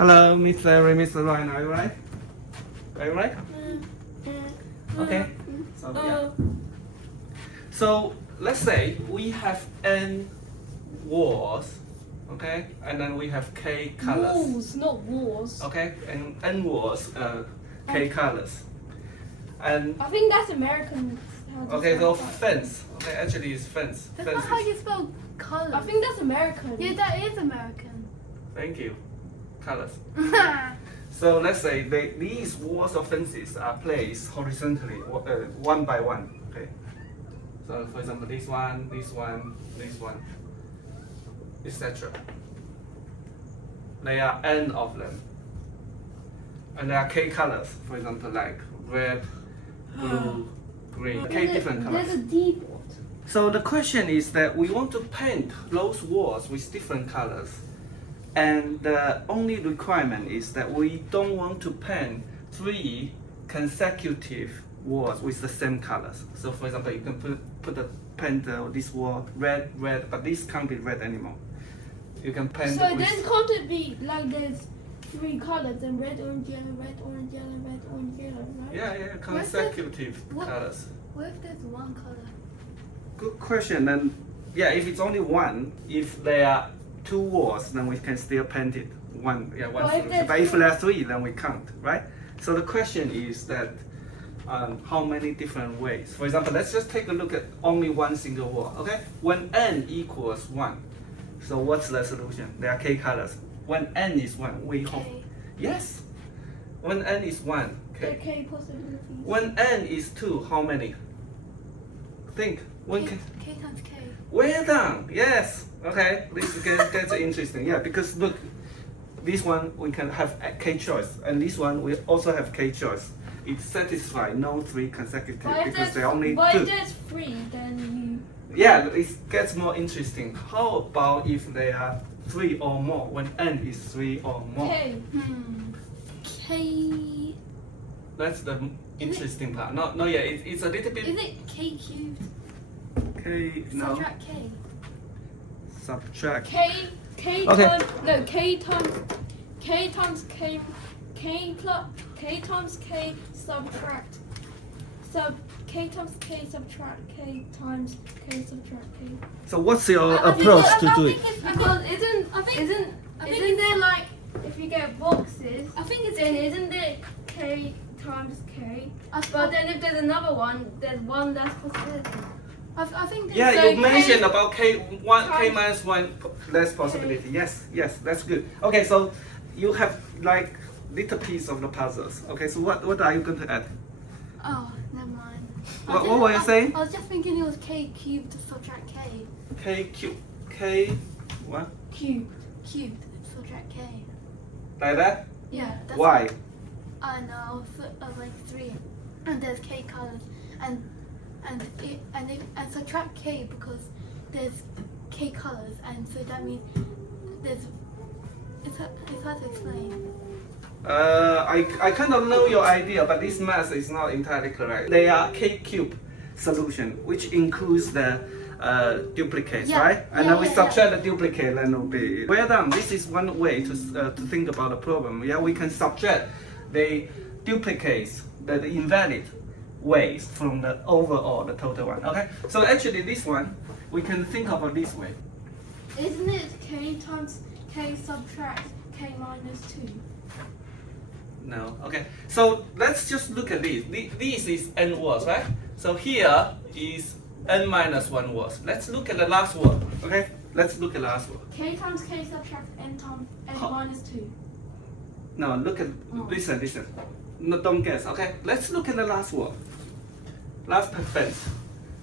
Hello, Mr. Ray, Mr. Ryan, are you right? Are you right? Okay. So yeah. So let's say we have n walls, okay, and then we have k colors. Walls, not wars. Okay, and n walls, k colors, and I think that's American. okay, so fence. Okay, actually it's fence. That's Fences. not how you spell colours. I think that's American. Yeah, that is American. Thank you. Colors. So let's say these walls of fences are placed horizontally, one by one. Okay. So for example, this one, this one, this one, etc. There are n of them, and there are k colors. For example, like red, blue, green. K different colors. There's a D board. So the question is that we want to paint those walls with different colors. And the only requirement is that we don't want to paint 3 consecutive walls with the same colors. So for example, you can paint this wall red, but this can't be red anymore. You can paint So with, then can't it be like there's 3 colors and red, orange, yellow, red, orange, yellow, red, orange, yellow, right? yeah, consecutive what- colors. What if there's one colour? Good question. And yeah, if it's only one, if there are 2 walls, then we can still paint it one Well, if solution. But there's if there are 3, then we can't, right? So the question is that how many different ways? For example, let's just take a look at only one single wall, okay? When n equals 1, so what's the solution? There are k colors. When n is 1, we hope. K. Yes. When n is 1, There are okay. K possibilities. When n is 2, how many? Think. When K times K. Well done. Yes. Okay. This gets interesting. Yeah, because look, this one we can have a k choice, and this one we also have k choice. It satisfies no 3 consecutive But if because there's, there are only but 2. if there's 3, then Yeah, it gets more interesting. How about if there are 3 or more? When n is 3 or you more, K. K. that's the interesting part. No, yeah, it's a little bit Is it K cubed? k. No, Subtract K. subtract. K Okay. times no K times K times K K plus K times K subtract K times K subtract K times K subtract K. So what's your I think approach that- to I do think it? it's Because I think isn't there like if you get boxes, I think it's then K. isn't there K times K? I, But then if there's another one, there's one less possibility. I think there's Yeah, So you mentioned about k times- minus 1 less possibility. Yes, that's good. Okay, so you have like little piece of the puzzles. Okay, so what are you going to add? Oh, never mind. What were you saying? I was just thinking it was K cubed to subtract K. K cube, K what? Cubed. Cubed subtract K. Like that? Yeah. That's Why? I know. Like 3, and there's K colors, and subtract K because there's K colors, and so that means there's. It's hard to explain. I kind of know your idea, but this math is not entirely correct. They are k cube solution, which includes the duplicates, Yeah, right? And yeah, then we yeah, subtract the duplicate, then it'll be well done. This is one way to think about the problem. Yeah, we can subtract the duplicates, the invalid ways from the overall, the total one. Okay, so actually this one we can think about this way. Isn't it K times K subtract K minus 2? No. Okay. So let's just look at this. This is n words, right? So here is n minus 1 words. Let's look at the last word. Okay. Let's look at the last word. K times K subtract N times N Huh. minus 2. No. Look at. Listen. No, don't guess. Okay. Let's look at the last word. Last fence.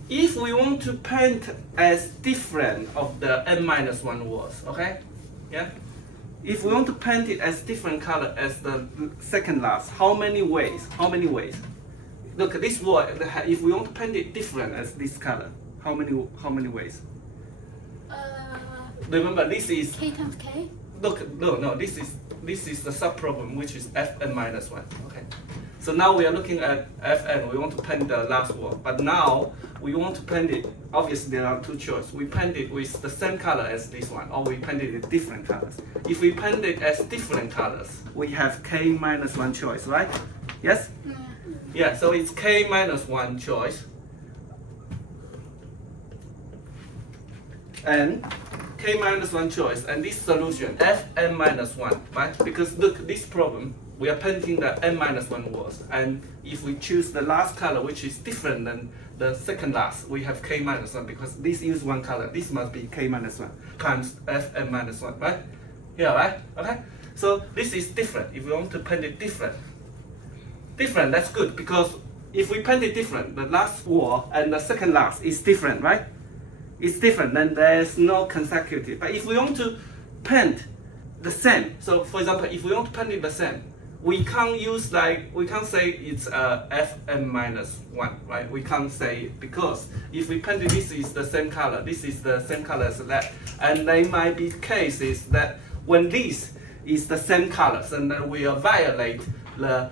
If we want to paint as different of the n minus 1 words, okay? Yeah. If we want to paint it as different color as the second last, how many ways? How many ways? Look at this word. If we want to paint it different as this color, how many ways? Remember, this is K times K. look, no, this is the subproblem, which is fn minus 1. Okay. So now we are looking at fn. We want to pen the last word, but now we want to pen it. Obviously, there are two choices. We pen it with the same color as this one, or we pen it with different colors. If we pen it as different colors, we have k minus 1 choice, right? Yes? Yeah, so it's k minus 1 choice. And k minus 1 choice, and this solution, fn minus 1, right? Because look, this problem, we are painting the n minus 1 words, and if we choose the last color, which is different than the second last, we have k minus 1, because this is one color. This must be k minus 1 times fn minus 1, right? Yeah, right? Okay? So this is different. If we want to paint it different, that's good, because if we paint it different, the last word and the second last is different, right? It's different, then there's no consecutive. But if we want to paint the same, so for example, if we want to paint it the same, we can't say it's fn minus 1, right? We can't say it, because if we paint it, this is the same color, this is the same color as that, and there might be cases that when this is the same colors, and then we violate the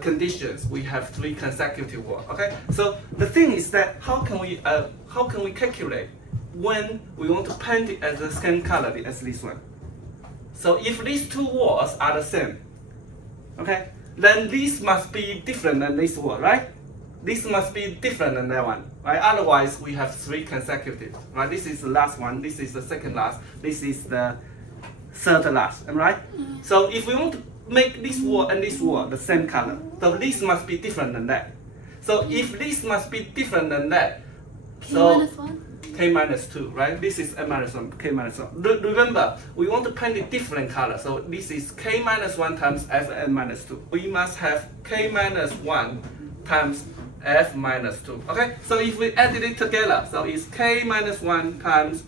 conditions, we have 3 consecutive words. Okay, so the thing is that how can we calculate when we want to paint it as the same color as this one? So if these two words are the same, okay, then this must be different than this word, right? This must be different than that one, right? Otherwise, we have 3 consecutive, right? This is the last one, this is the second last, this is the third last, am I right? So if we want to make this word and this word the same color, so this must be different than that. So if this must be different than that, so k minus 2, right? This is n minus 1, k minus 1. Remember, we want to paint it different color, so this is k minus 1 times fn minus 2. We must have k minus 1 times f minus 2. Okay, so if we add it together, so it's k minus 1 times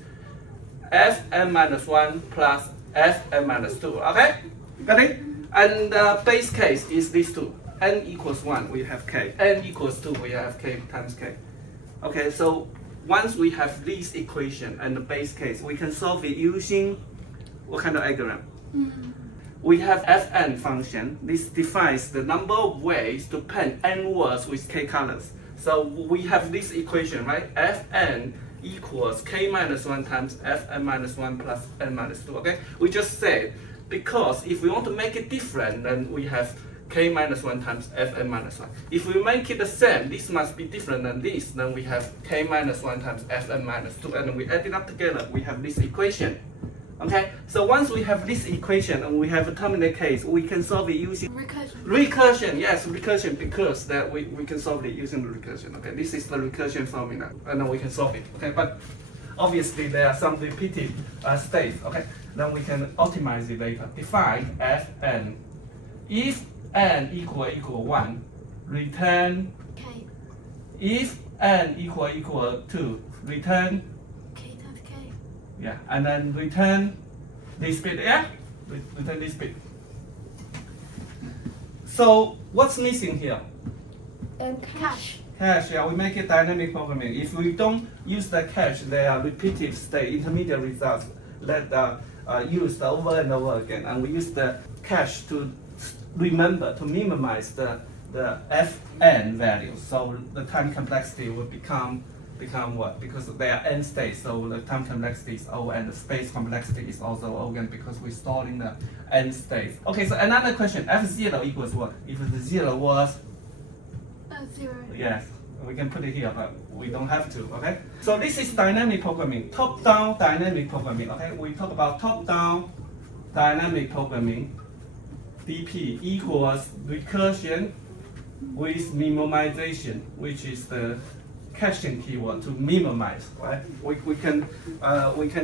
fn minus 1 plus fn minus 2. Okay, got it? And the base case is these two. N equals 1, we have k. N equals 2, we have k times k. Okay, so once we have this equation and the base case, we can solve it using what kind of algorithm? We have fn function. This defines the number of ways to paint n words with k colors. So we have this equation, right? Fn equals k minus 1 times fn minus 1 plus n minus 2. Okay, we just said, because if we want to make it different, then we have k minus 1 times fn minus 1. If we make it the same, this must be different than this, then we have k minus 1 times fn minus 2, and then we add it up together, we have this equation. Okay, so once we have this equation and we have a terminal case, we can solve it using recursion. Yes, recursion, because that we can solve it using the recursion. Okay, this is the recursion formula, and then we can solve it. Okay, but obviously there are some repeated states. Okay, then we can optimize it later. Define fn. If n equal 1, return k. If n equal 2, return K times k. yeah, and then return this bit. Yeah, return this bit. So what's missing here? Cache. Cache. Yeah, we make it dynamic programming. If we don't use the cache, there are repeated state intermediate results that are used over and over again, and we use the cache to remember, to minimize the fn values. So the time complexity will become what? Because there are n states, so the time complexity is O, and the space complexity is also O again, because we're storing the n states. Okay, so another question, f0 equals what? If the 0 was 0. yes, we can put it here, but we don't have to. Okay, so this is dynamic programming, top-down dynamic programming. Okay, we talk about top-down dynamic programming. DP equals recursion with memoization, which is the caching keyword to minimize. Right? We can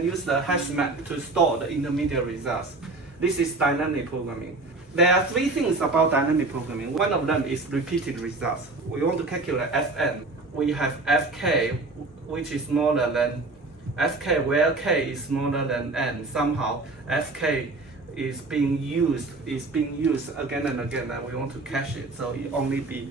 use the hash map to store the intermediate results. This is dynamic programming. There are 3 things about dynamic programming. One of them is repeated results. We want to calculate fn. We have fk, which is smaller than fk, where k is smaller than n. Somehow fk is being used again and again, and we want to cache it, so it only be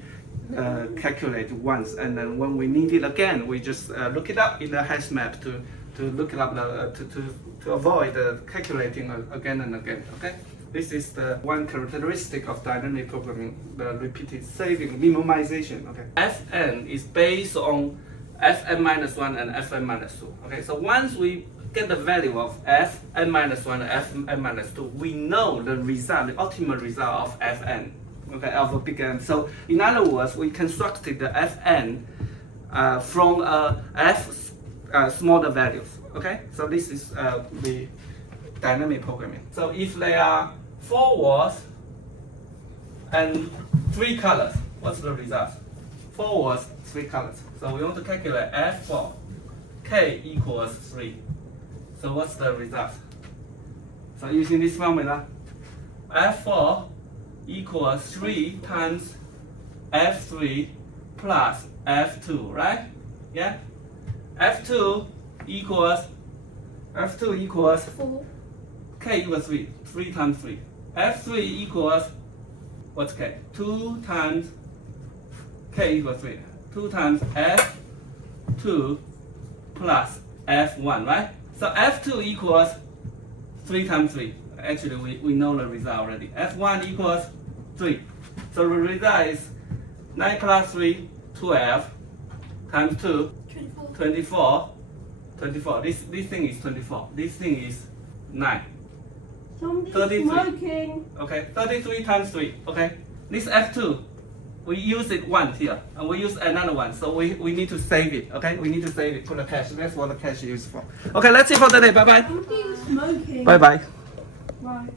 calculated once, and then when we need it again, we just look it up in the hash map to look it up to avoid calculating again and again. Okay, this is the one characteristic of dynamic programming: the repeated saving, memoization. Okay, Fn is based on Fn minus 1 and Fn minus 2. Okay, so once we get the value of Fn minus 1 and Fn minus 2, we know the result, the ultimate result of Fn. Okay, of a big N. So in other words, we constructed the Fn from F smaller values. Okay, so this is the dynamic programming. So if there are 4 words and 3 colors, what's the result? 4 words, 3 colors. So we want to calculate F4, K equals 3. So what's the result? So using this formula, F4 equals 3 times F3 plus F2, right? Yeah? F2 equals 4. K equals 3. 3 times 3. F3 equals, what's K? 2 times K equals 3. 2 times F2 plus F1, right? So F2 equals 3 times 3. Actually, we know the result already. F1 equals 3. So the result is 9 plus 3, 12, times 2, 24. 24. This thing is 24. This thing is 9. Somebody's 33. smoking. Okay, 33 times 3. Okay, this F2, we use it once here, and we use another one. So we need to save it. Okay, we need to save it for the cache. That's what the cache is for. Okay, that's it for today. Bye bye. Somebody's smoking. Bye bye. Right.